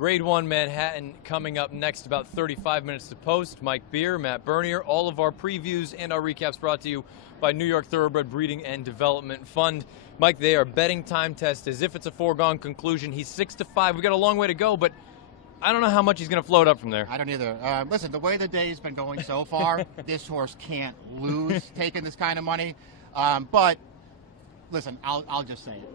Grade 1 Manhattan coming up next, about 35 minutes to post. Mike Beer, Matt Bernier, all of our previews and our recaps brought to you by New York Thoroughbred Breeding and Development Fund. Mike, they are betting time test as if it's a foregone conclusion. He's 6-5. We got a long way to go, but I don't know how much he's going to float up from there. I don't either. Listen, the way the day's been going so far, this horse can't lose taking this kind of money. But listen, I'll just say it.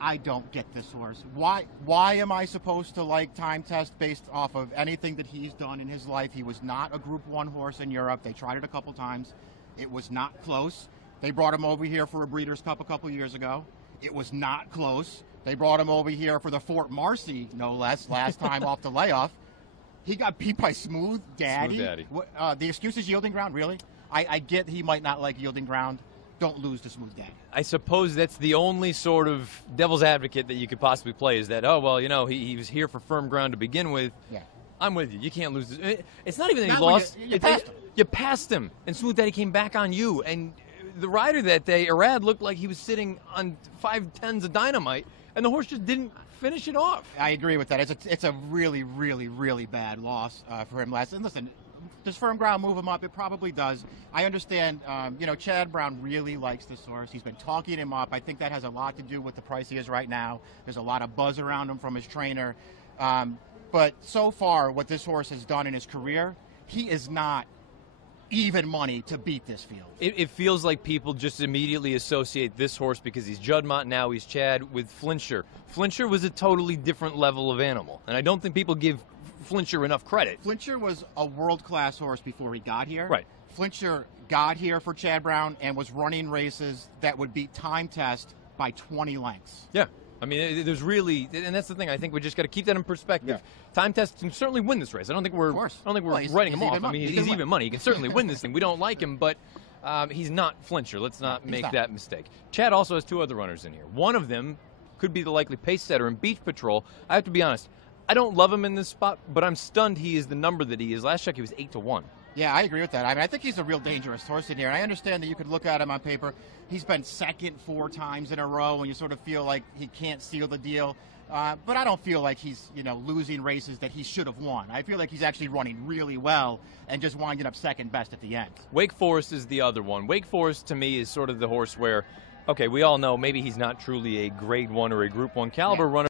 I don't get this horse. Why am I supposed to like time test based off of anything that he's done in his life? He was not a Group 1 horse in Europe. They tried it a couple times. It was not close. They brought him over here for a Breeders' Cup a couple years ago. It was not close. They brought him over here for the Fort Marcy, no less, last time off the layoff. He got beat by Smooth Daddy. Smooth Daddy. The excuse is yielding ground, really? I get he might not like yielding ground. Don't lose to Smooth Daddy. I suppose that's the only sort of devil's advocate that you could possibly play is that, oh, well, you know, he was here for firm ground to begin with. Yeah. I'm with you. You can't lose this. It's not even that Not he when lost. you You passed him, and Smooth Daddy came back on you. And the rider that day, Arad, looked like he was sitting on 5 tens of dynamite, and the horse just didn't finish it off. I agree with that. It's a really, really, really bad loss for him last. And listen, does firm ground move him up? It probably does. I understand, Chad Brown really likes this horse. He's been talking him up. I think that has a lot to do with the price he is right now. There's a lot of buzz around him from his trainer. But so far, what this horse has done in his career, he is not even money to beat this field. It feels like people just immediately associate this horse because he's Juddmonte, now he's Chad, with Flincher. Flincher was a totally different level of animal, and I don't think people give Flincher enough credit. Flincher was a world-class horse before he got here. Right. Flincher got here for Chad Brown and was running races that would beat time test by 20 lengths. Yeah. I mean, there's really, and that's the thing. I think we just got to keep that in perspective. Yeah. Time test can certainly win this race. I don't think we're writing him off. I mean, he's even money. He can certainly win this thing. We don't like him, but he's not Flincher. Let's not make that mistake. Chad also has 2 other runners in here. One of them could be the likely pace setter in Beach Patrol. I have to be honest. I don't love him in this spot, but I'm stunned he is the number that he is. Last check, he was 8-1. Yeah, I agree with that. I mean, I think he's a real dangerous horse in here. And I understand that you could look at him on paper. He's been second 4 times in a row, and you sort of feel like he can't seal the deal. But I don't feel like he's, losing races that he should have won. I feel like he's actually running really well and just winding up second best at the end. Wake Forest is the other one. Wake Forest, to me, is sort of the horse where, okay, we all know maybe he's not truly a Grade 1 or a Group 1 caliber runner.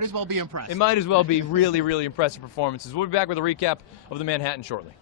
Might as well be impressed. It might as well be really, really impressive performances. We'll be back with a recap of the Manhattan shortly.